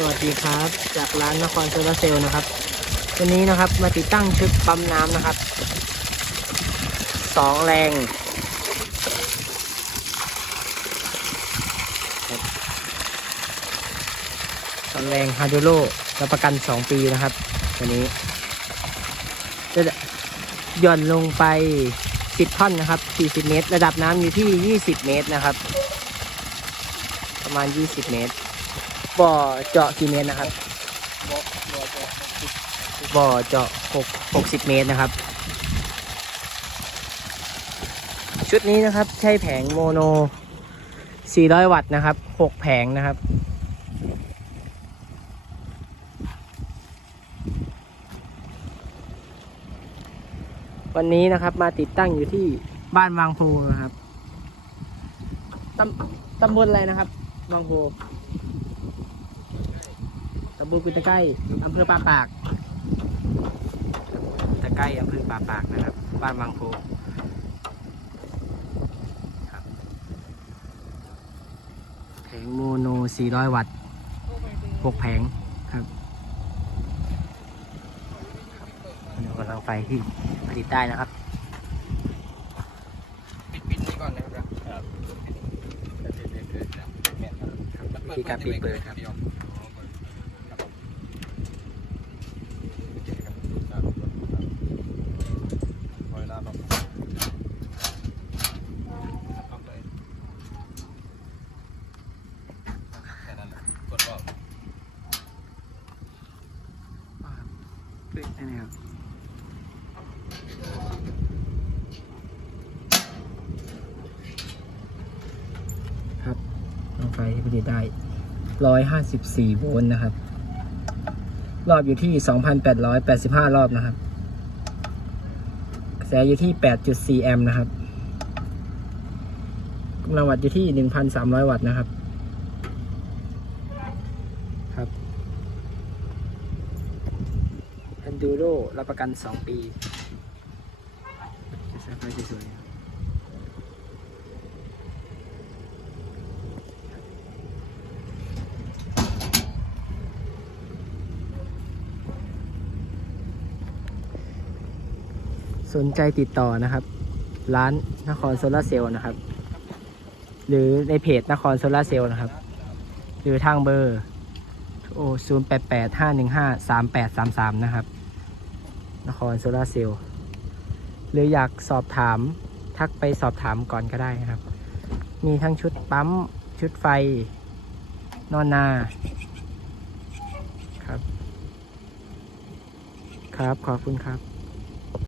สวัสดีครับ จากร้านนครโซลาเซลล์นะครับ วันนี้นะครับมาติดตั้งชุดปั๊มน้ำนะครับสองแรงครับสองแรงฮาร์ดโลรับประกัน2ปีนะครับวันนี้จะหย่อนลงไป10ท่อนนะครับ40เมตร ระดับน้ำอยู่ที่20เมตรนะครับ ประมาณ20เมตร บ่อเจาะกี่เมตรนะครับ บ่อเจาะ6 60เมตรนะครับ ชุดนี้นะครับใช้แผงโมโน 400 วัตต์นะครับ 6 แผงนะครับ วันนี้นะครับมาติดตั้งอยู่ที่บ้านวังโพนะครับตำตำบลอะไรนะครับวังโพ ตำบลกุตะไก้อำเภอป่าปากตะไก้อำเภอป่าปากนะครับ บ้านวังโพครับแผงโมโน 400 วัตต์6แผงครับเดี๋ยวกำลังไฟที่ผลิตได้นะครับปิดปิดนี่ก่อนนะครับครับวิธีการปิดเปิดครับ ปิดได้ไหมครับครับกำลังไฟที่ผลิตได้154โวลต์นะครับ รอบอยู่ที่2,885รอบนะครับกระแสอยู่ที่8.4แอมป์นะครับกำลังวัตต์อยู่ที่1,300วัตต์นะครับ ครับ Enduro รับประกัน 2 ปีจะใช้ไฟสวยสนใจติดต่อนะครับ ร้านนครโซลาร์เซลล์นะครับ หรือในเพจนครโซลาร์เซลล์นะครับ หรือทางเบอร์โอศูนย์แปดแปดห้าหนึ่งห้าสามแปดสามสามนะครับ นครโซลาร์เซลล์หรืออยากสอบถามทักไปสอบถามก่อนก็ได้นะครับ มีทั้งชุดปั๊ม ชุดไฟ นอนนาครับ ครับ ขอบคุณครับ